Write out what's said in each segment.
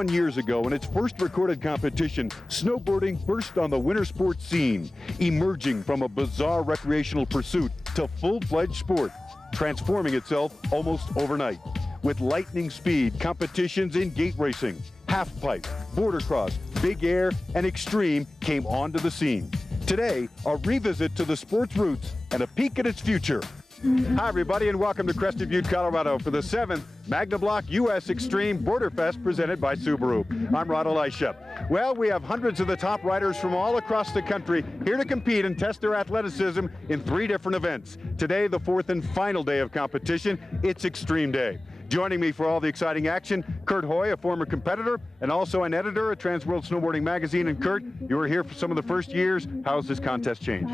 21 years ago, in its first recorded competition, snowboarding burst on the winter sports scene, emerging from a bizarre recreational pursuit to full-fledged sport, transforming itself almost overnight. With lightning speed, competitions in gate racing, half-pipe, boardercross, big air, and extreme came onto the scene. Today, a revisit to the sport's roots and a peek at its future. Hi, everybody, and welcome to Crested Butte, Colorado for the 7th Magna Block U.S. Extreme Boarderfest presented by Subaru. I'm Rod Elisha. Well, we have hundreds of the top riders from all across the country here to compete and test their athleticism in 3 different events. Today, the 4th and final day of competition, it's Extreme Day. Joining me for all the exciting action, Kurt Hoy, a former competitor and also an editor at Trans World Snowboarding Magazine. And Kurt, you were here for some of the first years. How's this contest changed?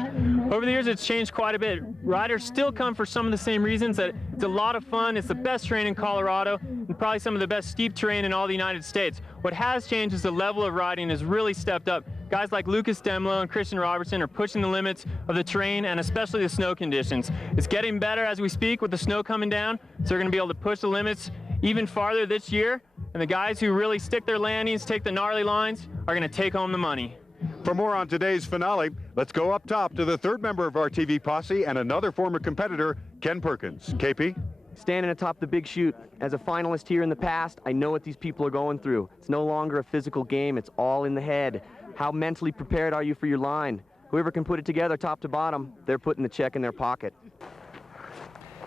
Over the years, it's changed quite a bit. Riders still come for some of the same reasons, that it's a lot of fun, it's the best terrain in Colorado, and probably some of the best steep terrain in all the United States. What has changed is the level of riding has really stepped up. Guys like Lucas Demlow and Christian Robertson are pushing the limits of the terrain and especially the snow conditions. It's getting better as we speak with the snow coming down, so they're going to be able to push the limits even farther this year. And the guys who really stick their landings, take the gnarly lines, are going to take home the money. For more on today's finale, let's go up top to the 3rd member of our TV posse and another former competitor, Ken Perkins. KP? Standing atop the big chute, as a finalist here in the past, I know what these people are going through. It's no longer a physical game, it's all in the head. How mentally prepared are you for your line? Whoever can put it together top to bottom, they're putting the check in their pocket.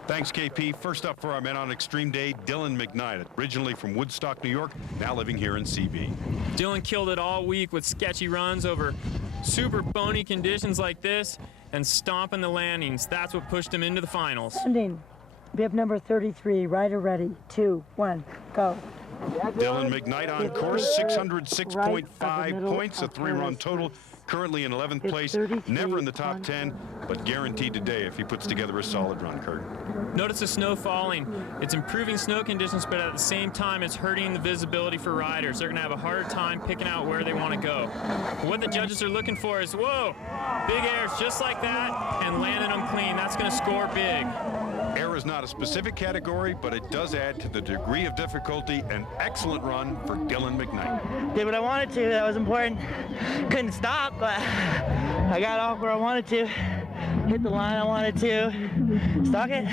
Thanks, KP. First up for our men on Extreme Day, Dylan McKnight, originally from Woodstock, New York, now living here in CB. Dylan killed it all week with sketchy runs over super bony conditions like this and stomping the landings. That's what pushed him into the finals. Bib number 33, rider ready, 2, 1, go. Dylan McKnight on course, 606.5 points, a 3-run total. Currently in 11th place, never in the top 10, but guaranteed today if he puts together a solid run, Kurt. Notice the snow falling. It's improving snow conditions, but at the same time, it's hurting the visibility for riders. They're going to have a harder time picking out where they want to go. What the judges are looking for is, whoa, big airs just like that, and landing them clean. That's going to score big. Air is not a specific category, but it does add to the degree of difficulty. An excellent run for Dylan McKnight. Did what I wanted to, that was important. Couldn't stop, but I got off where I wanted to. Hit the line I wanted to. Stuck it.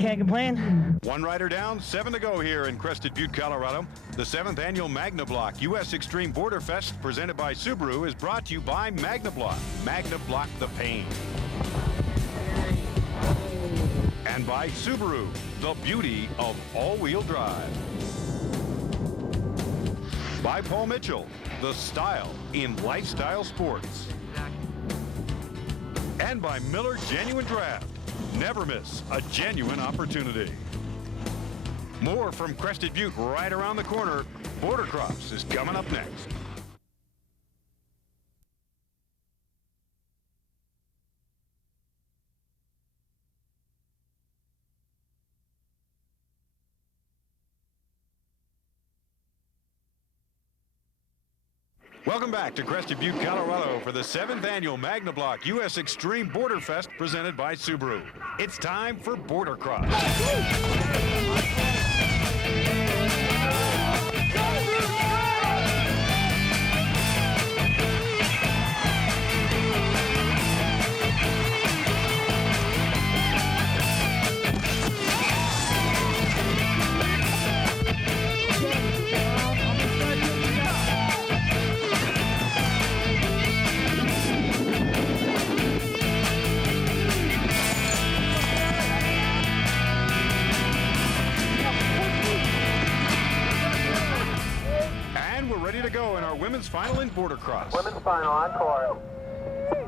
Can't complain. 1 rider down, 7 to go here in Crested Butte, Colorado. The 7th annual Magna Block U.S. Extreme Boarderfest presented by Subaru is brought to you by Magna Block. Magna Block the pain. And by Subaru, the beauty of all-wheel drive. By Paul Mitchell, the style in lifestyle sports. And by Miller Genuine Draft. Never miss a genuine opportunity. More from Crested Butte right around the corner. Boardercross is coming up next. Welcome back to Crested Butte, Colorado for the 7th annual Magna Block U.S. Extreme Boarderfest presented by Subaru. It's time for Boardercross. Women's final in Boardercross. Women's final on course.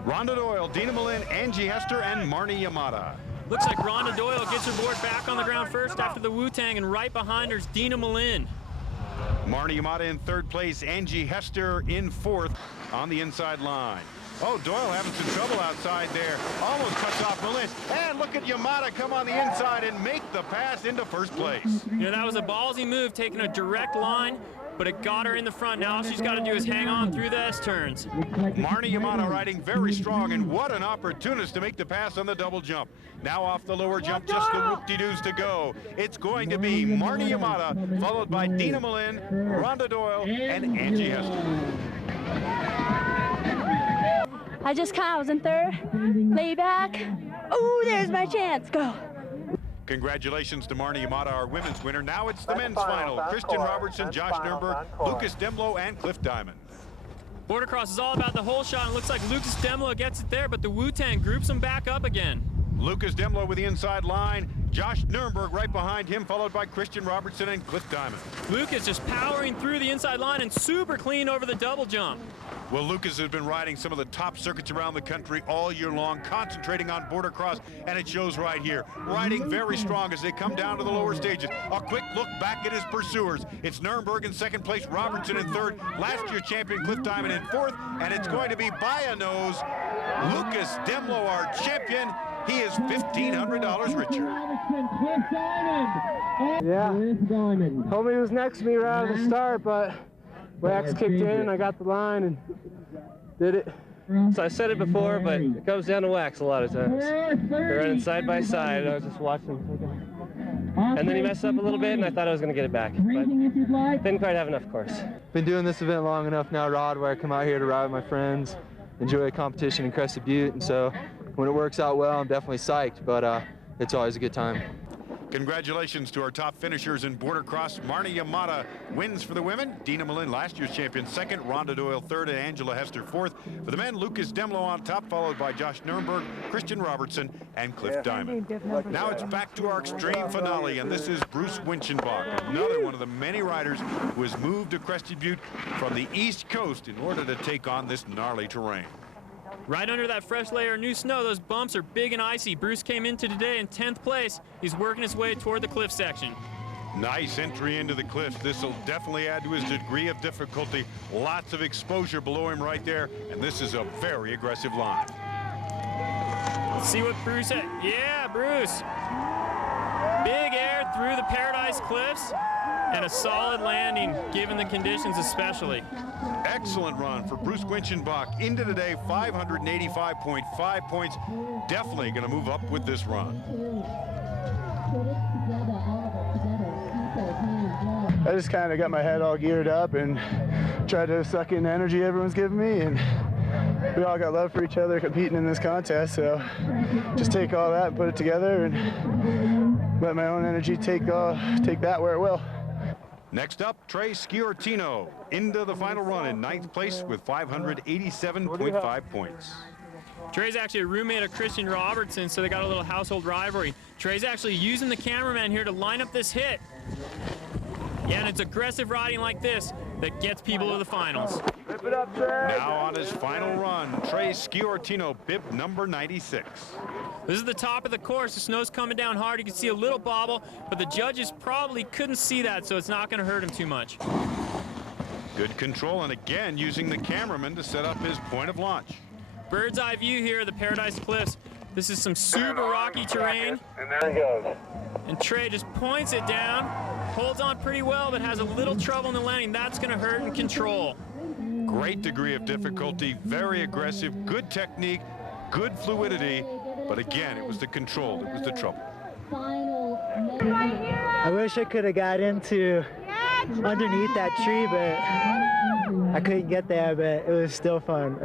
Rhonda Doyle, Dina Malin, Angie Hester, and Marnie Yamada. Looks like Rhonda Doyle gets her board back on the ground first after the Wu-Tang, and right behind her is Dina Malin. Marnie Yamada in 3rd place, Angie Hester in 4th on the inside line. Oh, Doyle having some trouble outside there. Almost cuts off Malin. And look at Yamada come on the inside and make the pass into 1st place. You know, that was a ballsy move, taking a direct line but it got her in the front. Now all she's got to do is hang on through the S-turns. Marnie Yamada riding very strong, and what an opportunist to make the pass on the double jump. Now off the lower jump, just the whoop-de-doos to go. It's going to be Marnie Yamada, followed by Dina Malin, Rhonda Doyle, and Angie Hester. I just kind of was in third, lay back. Oh, there's my chance. Go. Congratulations to Marnie Yamada, our women's winner. Now it's the men's final. Christian Robertson, Josh Nurnberg, Lucas Demlow, and Cliff Diamond. Boardercross is all about the hole shot, and it looks like Lucas Demlow gets it there, but the Wu-Tang groups him back up again. Lucas Demlow with the inside line. Josh Nurnberg right behind him, followed by Christian Robertson and Cliff Diamond. Lucas just powering through the inside line and super clean over the double jump. Well, Lucas has been riding some of the top circuits around the country all year long, concentrating on boardercross, and it shows right here. Riding very strong as they come down to the lower stages. A quick look back at his pursuers. It's Nurnberg in second place, Robertson in third, last year champion Cliff Diamond in fourth, and it's going to be by a nose, Lucas Demlow, our champion. He is $1,500 richer. Yeah, homie was next to me right out of the start, but wax kicked in and I got the line and did it. So I said it before, but it comes down to wax a lot of times. They're running side by side, and I was just watching. And then he messed up a little bit, and I thought I was going to get it back, but didn't quite have enough course. Been doing this event long enough now, Rod, where I come out here to ride with my friends, enjoy a competition in Crested Butte, and so when it works out well, I'm definitely psyched, but it's always a good time. Congratulations to our top finishers in boardercross. Marnie Yamada wins for the women. Dina Malin, last year's champion, second. Rhonda Doyle, third, and Angela Hester, fourth. For the men, Lucas Demlow on top, followed by Josh Nurnberg, Christian Robertson, and Cliff Diamond. Now it's back to our extreme finale, and this is Bruce Winchenbach, another one of the many riders who has moved to Crested Butte from the East Coast in order to take on this gnarly terrain. Right under that fresh layer of new snow, those bumps are big and icy. Bruce came into today in 10th place. He's working his way toward the cliff section. Nice entry into the cliffs. This will definitely add to his degree of difficulty. Lots of exposure below him right there, and this is a very aggressive line. Let's see what Bruce had. Yeah, Bruce. Big air through the Paradise Cliffs, and a solid landing, given the conditions especially. Excellent run for Bruce Winchenbach into today, 585.5 points. Definitely going to move up with this run. I just kind of got my head all geared up and tried to suck in the energy everyone's giving me, and we all got love for each other competing in this contest, so just take all that and put it together and let my own energy take that where it will. Next up, Trey Sciortino into the final run in 9th place with 587.5 points. Trey's actually a roommate of Christian Robertson, so they got a little household rivalry. Trey's actually using the cameraman here to line up this hit. Yeah, and it's aggressive riding like this that gets people to the finals. Now on his final run, Trey Sciortino, bib number 96. This is the top of the course. The snow's coming down hard. You can see a little bobble, but the judges probably couldn't see that, so it's not going to hurt him too much. Good control, and again using the cameraman to set up his point of launch. Bird's eye view here of the Paradise Cliffs. This is some super rocky terrain. And there he goes. And Trey just points it down, holds on pretty well, but has a little trouble in the landing. That's going to hurt in control. Great degree of difficulty, very aggressive, good technique, good fluidity, but again, it was the control that was the trouble. I wish I could have got into underneath that tree, but I couldn't get there, but it was still fun.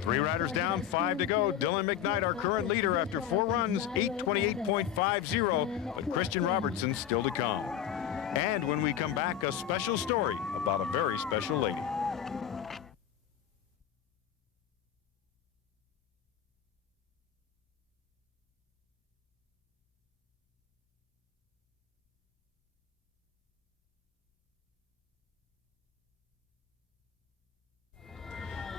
3 riders down, 5 to go. Dylan McKnight, our current leader after 4 runs, 8:28.50, but Christian Robertson still to come. And when we come back, a special story about a very special lady.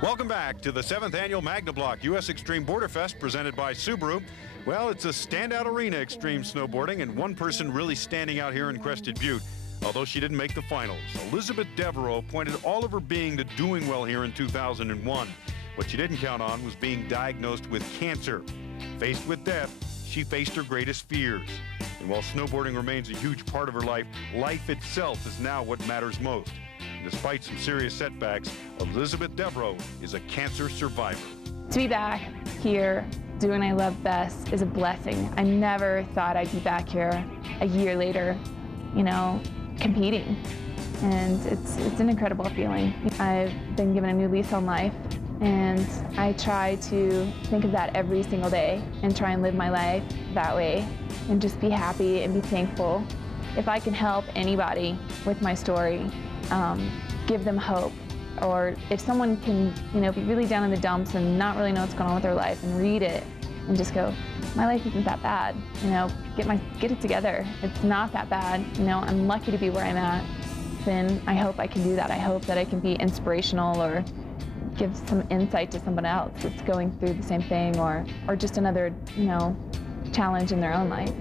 Welcome back to the 7th annual Magna Block US Extreme Boarderfest presented by Subaru. Well, it's a standout arena extreme snowboarding, and one person really standing out here in Crested Butte, although she didn't make the finals. Elizabeth Devereaux pointed all of her being to doing well here in 2001. What she didn't count on was being diagnosed with cancer. Faced with death, she faced her greatest fears. And while snowboarding remains a huge part of her life, life itself is now what matters most. Despite some serious setbacks, Elizabeth Devereaux is a cancer survivor. To be back here doing what I love best is a blessing. I never thought I'd be back here a year later, you know, competing. And it's an incredible feeling. I've been given a new lease on life, and I try to think of that every single day and try and live my life that way and just be happy and be thankful. If I can help anybody with my story, give them hope, or if someone can, you know, be really down in the dumps and not really know what's going on with their life and read it and just go, my life isn't that bad, you know, get it together. It's not that bad, you know, I'm lucky to be where I'm at. Then I hope I can do that. I hope that I can be inspirational or give some insight to someone else that's going through the same thing, or just another, you know, challenge in their own life.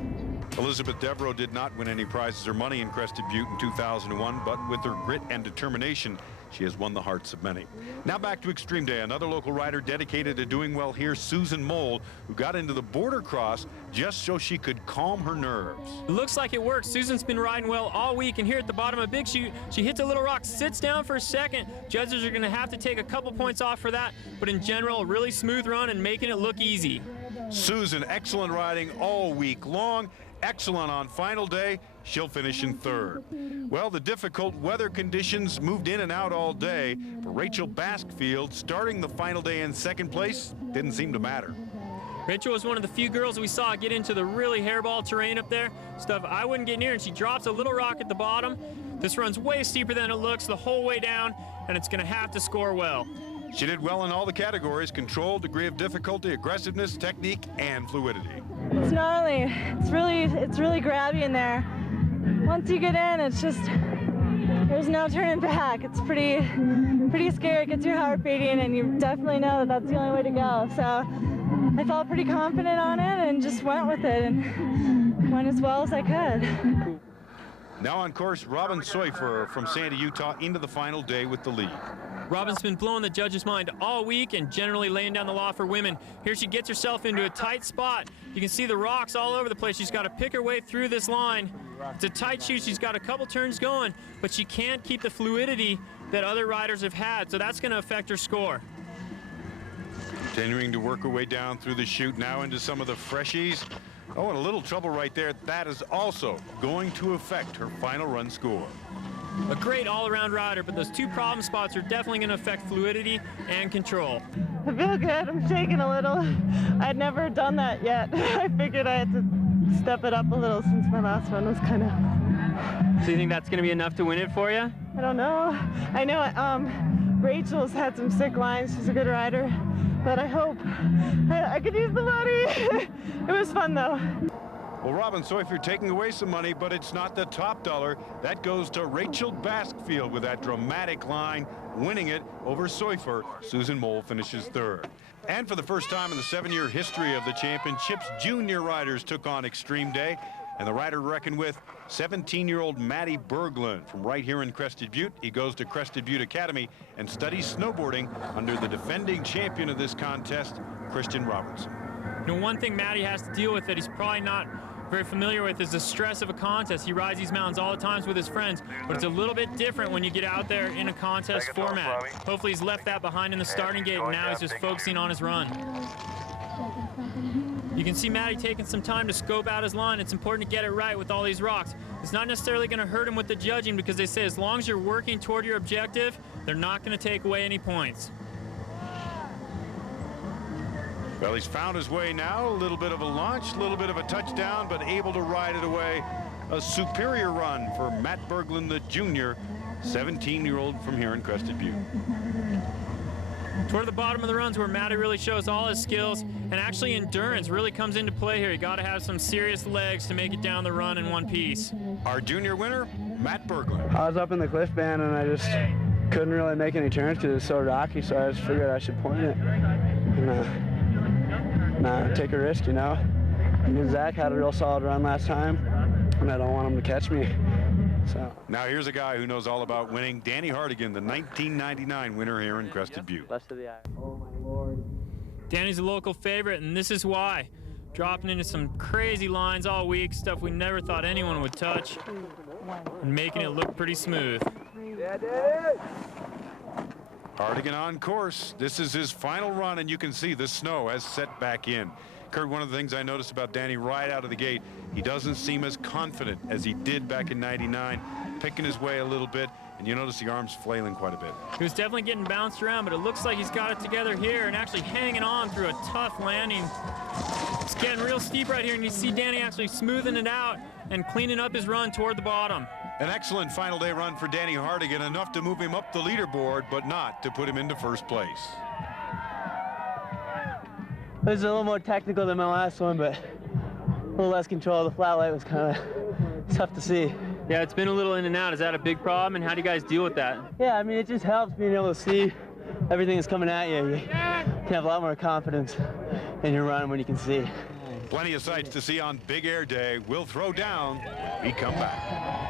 Elizabeth Devereaux did not win any prizes or money in Crested Butte in 2001, but with her grit and determination, she has won the hearts of many. Now back to Extreme Day. Another local rider dedicated to doing well here, Susan Moll, who got into the border cross just so she could calm her nerves. It looks like it works. Susan's been riding well all week, and here at the bottom of Big Chute, she hits a little rock, sits down for a second. Judges are going to have to take a couple points off for that, but in general, a really smooth run and making it look easy. Susan, excellent riding all week long. Excellent on final day. She'll finish in third. Well, the difficult weather conditions moved in and out all day. For Rachel Baskfield, starting the final day in second place didn't seem to matter. Rachel was one of the few girls we saw get into the really hairball terrain up there. Stuff I wouldn't get near, and she drops a little rock at the bottom. This run's way steeper than it looks the whole way down, and it's going to have to score well. She did well in all the categories: control, degree of difficulty, aggressiveness, technique, and fluidity. It's gnarly. It's really grabby in there. Once you get in, it's just, there's no turning back. It's pretty scary. It gets your heart beating, and you definitely know that that's the only way to go. So I felt pretty confident on it and just went with it and went as well as I could. Now on course, Robin Seufer from Sandy, Utah, into the final day with the lead. Robin's been blowing the judges' mind all week and generally laying down the law for women. Here she gets herself into a tight spot. You can see the rocks all over the place. She's got to pick her way through this line. It's a tight chute. She's got a couple turns going, but she can't keep the fluidity that other riders have had, so that's going to affect her score. Continuing to work her way down through the chute, now into some of the freshies. Oh, and a little trouble right there. That is also going to affect her final run score. A great all-around rider, but those two problem spots are definitely going to affect fluidity and control. I feel good. I'm shaking a little. I'd never done that yet. I figured I had to step it up a little since my last one was kind of... So you think that's going to be enough to win it for you? I don't know. I know Rachel's had some sick lines. She's a good rider, but I hope I could use the money. It was fun, though. Well, Robin Seufer taking away some money, but it's not the top dollar. That goes to Rachel Baskfield with that dramatic line, winning it over Seufer. Susan Moll finishes third. And for the first time in the 7-year history of the championships, junior riders took on Extreme Day. And the rider to reckon with, 17-year-old Matty Berglund from right here in Crested Butte. He goes to Crested Butte Academy and studies snowboarding under the defending champion of this contest, Christian Robertson. You know, one thing Matty has to deal with that he's probably not very familiar with is the stress of a contest. He rides these mountains all the times with his friends, but it's a little bit different when you get out there in a contest format. Hopefully he's left that behind in the starting gate, and now he's just focusing on his run. You can see Matty taking some time to scope out his line. It's important to get it right with all these rocks. It's not necessarily going to hurt him with the judging, because they say as long as you're working toward your objective, they're not going to take away any points. Well, he's found his way now. A little bit of a launch, a little bit of a touchdown, but able to ride it away. A superior run for Matt Berglund, the junior, 17-year-old from here in Crested Butte. Toward the bottom of the runs where Matty really shows all his skills, and actually endurance really comes into play here. You got to have some serious legs to make it down the run in one piece. Our junior winner, Matt Berglund. I was up in the cliff band and I just couldn't really make any turns because it's so rocky, so I just figured I should point it and take a risk, you know. And Zach had a real solid run last time, and I don't want him to catch me. So. Now here's a guy who knows all about winning, Danny Hardigan, the 1999 winner here in Crested Butte. Best of the eye. Oh my Lord. Danny's a local favorite, and this is why. Dropping into some crazy lines all week, stuff we never thought anyone would touch, and making it look pretty smooth. Hardigan on course. This is his final run, and you can see the snow has set back in. Kurt, one of the things I noticed about Danny right out of the gate, he doesn't seem as confident as he did back in '99, picking his way a little bit, and you notice the arms flailing quite a bit. He was definitely getting bounced around, but it looks like he's got it together here and actually hanging on through a tough landing. It's getting real steep right here, and you see Danny actually smoothing it out and cleaning up his run toward the bottom. An excellent final day run for Danny Hardigan, enough to move him up the leaderboard, but not to put him into first place. This is a little more technical than my last one, but a little less control. The flat light was kind of tough to see. Yeah, it's been a little in and out. Is that a big problem, and how do you guys deal with that? Yeah, I mean, it just helps being able to see everything that's coming at you. You can have a lot more confidence in your run when you can see. Plenty of sights to see on Big Air Day. We'll throw down when we come back.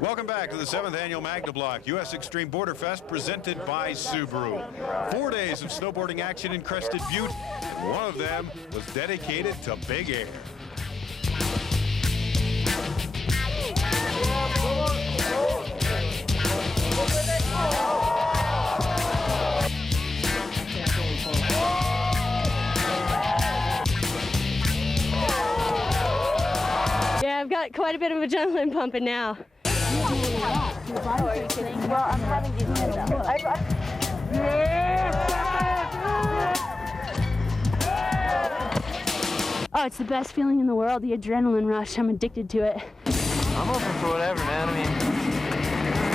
Welcome back to the 7th Annual Magna Block US Extreme Boarderfest, presented by Subaru. 4 days of snowboarding action in Crested Butte, and one of them was dedicated to Big Air. Yeah, I've got quite a bit of adrenaline pumping now. Well, I'm having these Oh, it's the best feeling in the world, the adrenaline rush. I'm addicted to it. I'm open for whatever, man. I mean,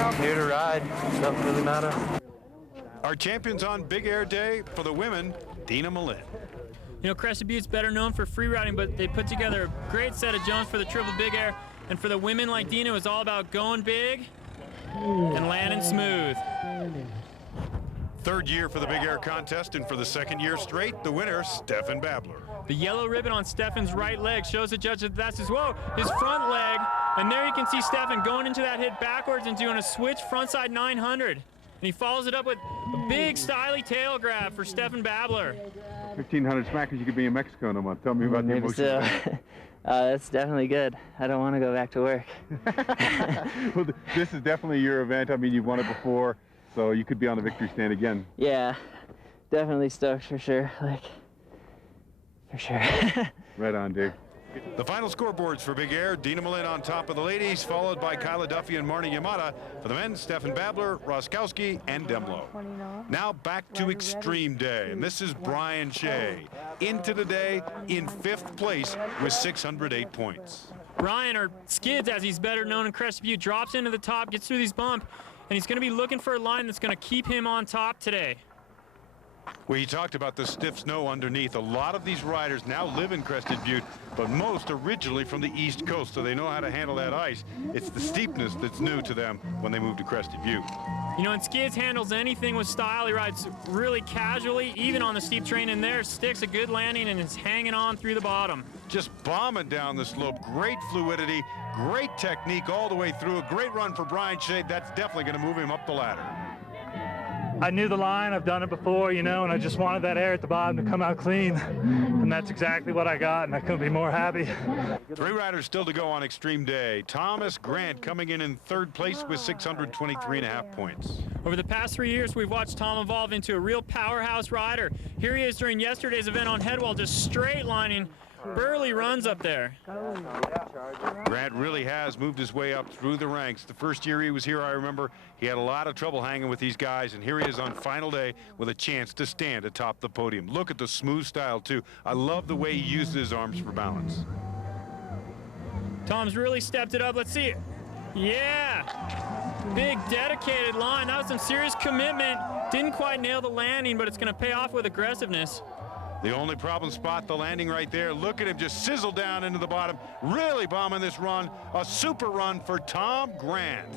I'm here to ride. Doesn't really matter. Our champions on Big Air Day for the women, Dina Malin. You know, Crested Butte's better known for free riding, but they put together a great set of jumps for the triple Big Air. And for the women like Dina, it was all about going big and landing smooth. Third year for the Big Air contest, and for the second year straight, the winner, Stefan Babler. The yellow ribbon on Stefan's right leg shows the judge that that's his front leg. And there you can see Stefan going into that hit backwards and doing a switch frontside 900. And he follows it up with a big styly tail grab for Stefan Babler. 1,500 smackers, you could be in Mexico in a month. Tell me about the emotions. So. That's definitely good. I don't want to go back to work. Well, this is definitely your event. I mean, you've won it before, so you could be on the victory stand again. Yeah, definitely stoked for sure. For sure. Right on, Dave. The final scoreboards for Big Air: Dina Malin on top of the ladies, followed by Kyla Duffy and Marnie Yamada. For the men, Stefan Babler, Roskowski, and Demlow. Now back to Extreme Day, and this is Brian Shea. Into the day in 5th place with 608 points. Brian, or Skids as he's better known in Crested Butte, drops into the top, gets through these bumps, and he's going to be looking for a line that's going to keep him on top today. Well, he talked about the stiff snow underneath. A lot of these riders now live in Crested Butte, but most originally from the East Coast, so they know how to handle that ice. It's the steepness that's new to them when they move to Crested Butte. You know, and Skids handles anything with style. He rides really casually, even on the steep terrain, and there sticks a good landing and is hanging on through the bottom. Just bombing down the slope. Great fluidity, great technique all the way through. A great run for Brian Shea. That's definitely going to move him up the ladder. I knew the line, I've done it before, you know, and I just wanted that air at the bottom to come out clean. And that's exactly what I got, and I couldn't be more happy. 3 riders still to go on Extreme Day. Thomas Grant coming in 3rd place with 623.5 points. Over the past 3 years, we've watched Tom evolve into a real powerhouse rider. Here he is during yesterday's event on Headwall, just straight lining burly runs up there. Grant really has moved his way up through the ranks. The first year he was here, I remember, he had a lot of trouble hanging with these guys, and here he is on final day with a chance to stand atop the podium. Look at the smooth style, too. I love the way he uses his arms for balance. Tom's really stepped it up. Let's see it. Yeah. Big dedicated line. That was some serious commitment. Didn't quite nail the landing, but it's going to pay off with aggressiveness. The only problem spot, the landing right there. Look at him just sizzle down into the bottom. Really bombing this run. A super run for Tom Grant.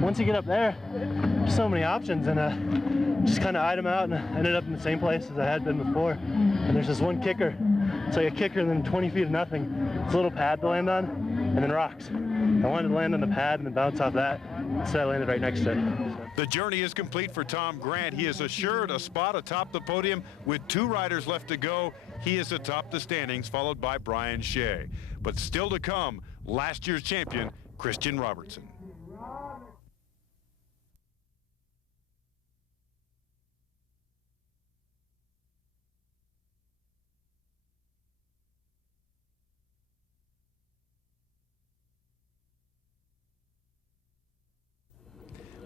Once you get up there, there's so many options, and just kind of eyed them out, and I ended up in the same place as I had been before. And there's this one kicker. It's like a kicker and then 20 feet of nothing. It's a little pad to land on. and then rocks. I wanted to land on the pad and then bounce off that, so I landed right next to it. The journey is complete for Tom Grant. He is assured a spot atop the podium with 2 riders left to go. He is atop the standings, followed by Brian Shea. But still to come, last year's champion, Christian Robertson.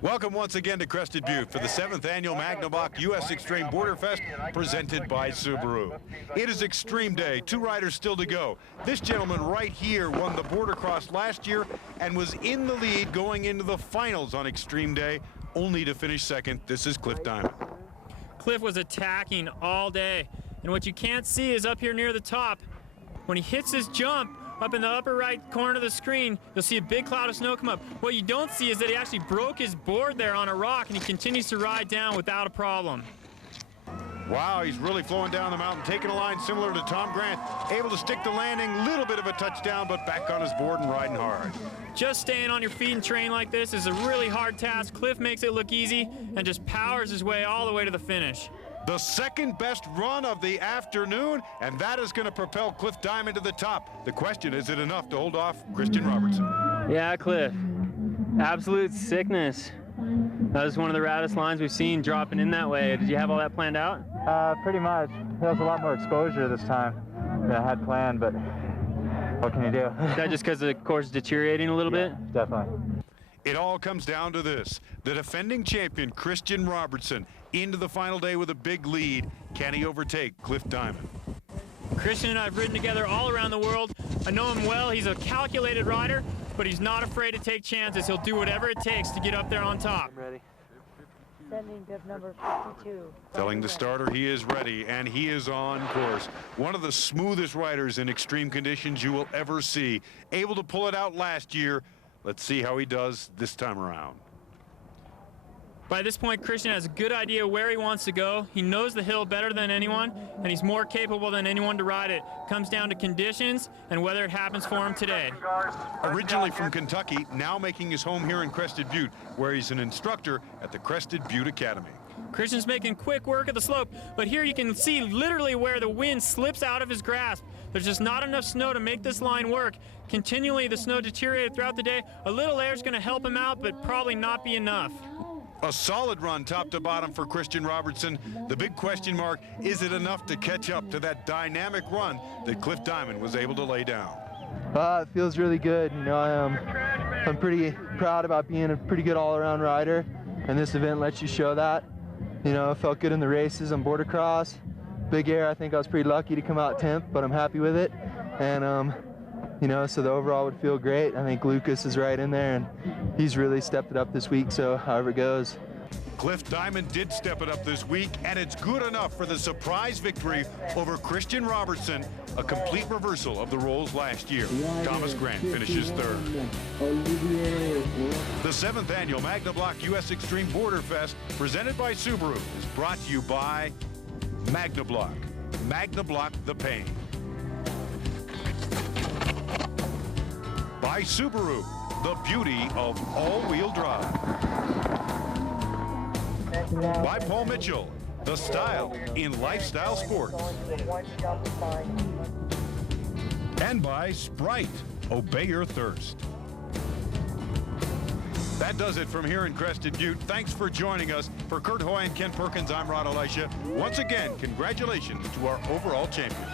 Welcome once again to Crested Butte for the 7th annual Magnablock US Extreme Boarderfest presented by Subaru. It is Extreme Day, 2 riders still to go. This gentleman right here won the Border Cross last year and was in the lead going into the finals on Extreme Day, only to finish second. This is Cliff Diamond. Cliff was attacking all day, and what you can't see is up here near the top, when he hits his jump, up in the upper right corner of the screen, you'll see a big cloud of snow come up. What you don't see is that he actually broke his board there on a rock, and he continues to ride down without a problem. Wow, he's really flowing down the mountain, taking a line similar to Tom Grant, able to stick the landing, little bit of a touchdown, but back on his board and riding hard. Just staying on your feet and train like this is a really hard task. Cliff makes it look easy and just powers his way all the way to the finish. The second best run of the afternoon, and that is going to propel Cliff Diamond to the top. The question, is it enough to hold off Christian Robertson? Yeah, Cliff, absolute sickness. That was one of the raddest lines we've seen dropping in that way. Did you have all that planned out? Pretty much. There was a lot more exposure this time than I had planned, but what can you do? Is that just because the course is deteriorating a little bit? Definitely. It all comes down to this. The defending champion, Christian Robertson, into the final day with a big lead. Can he overtake Cliff Diamond? Christian and I have ridden together all around the world. I know him well. He's a calculated rider, but he's not afraid to take chances. He'll do whatever it takes to get up there on top. I'm ready. Sending bib number 52. Telling the starter he is ready, and he is on course. One of the smoothest riders in extreme conditions you will ever see. Able to pull it out last year. Let's see how he does this time around. By this point, Christian has a good idea where he wants to go. He knows the hill better than anyone, and he's more capable than anyone to ride it. Comes down to conditions and whether it happens for him today. Originally from Kentucky, now making his home here in Crested Butte, where he's an instructor at the Crested Butte Academy. Christian's making quick work of the slope, but here you can see literally where the wind slips out of his grasp. There's just not enough snow to make this line work. Continually, the snow deteriorated throughout the day. A little air is going to help him out, but probably not be enough. A solid run top to bottom for Christian Robertson. The big question mark, is it enough to catch up to that dynamic run that Cliff Diamond was able to lay down? It feels really good. You know, I'm pretty proud about being a pretty good all-around rider, and this event lets you show that. You know, I felt good in the races on Border Cross. Big air, I think I was pretty lucky to come out 10th, but I'm happy with it. And you know, so the overall would feel great. I think Lucas is right in there, and he's really stepped it up this week, so however it goes. Cliff Diamond did step it up this week, and it's good enough for the surprise victory over Christian Robertson, a complete reversal of the roles last year. Thomas Grant finishes third. The 7th annual Magnablock US Extreme Boarderfest, presented by Subaru, is brought to you by Magnablock. Magnablock the pain. By Subaru, the beauty of all-wheel drive. By Paul Mitchell, the style in lifestyle sports. And by Sprite, obey your thirst. That does it from here in Crested Butte. Thanks for joining us. For Kurt Hoy and Ken Perkins, I'm Rod Elisha. Once again, congratulations to our overall champions.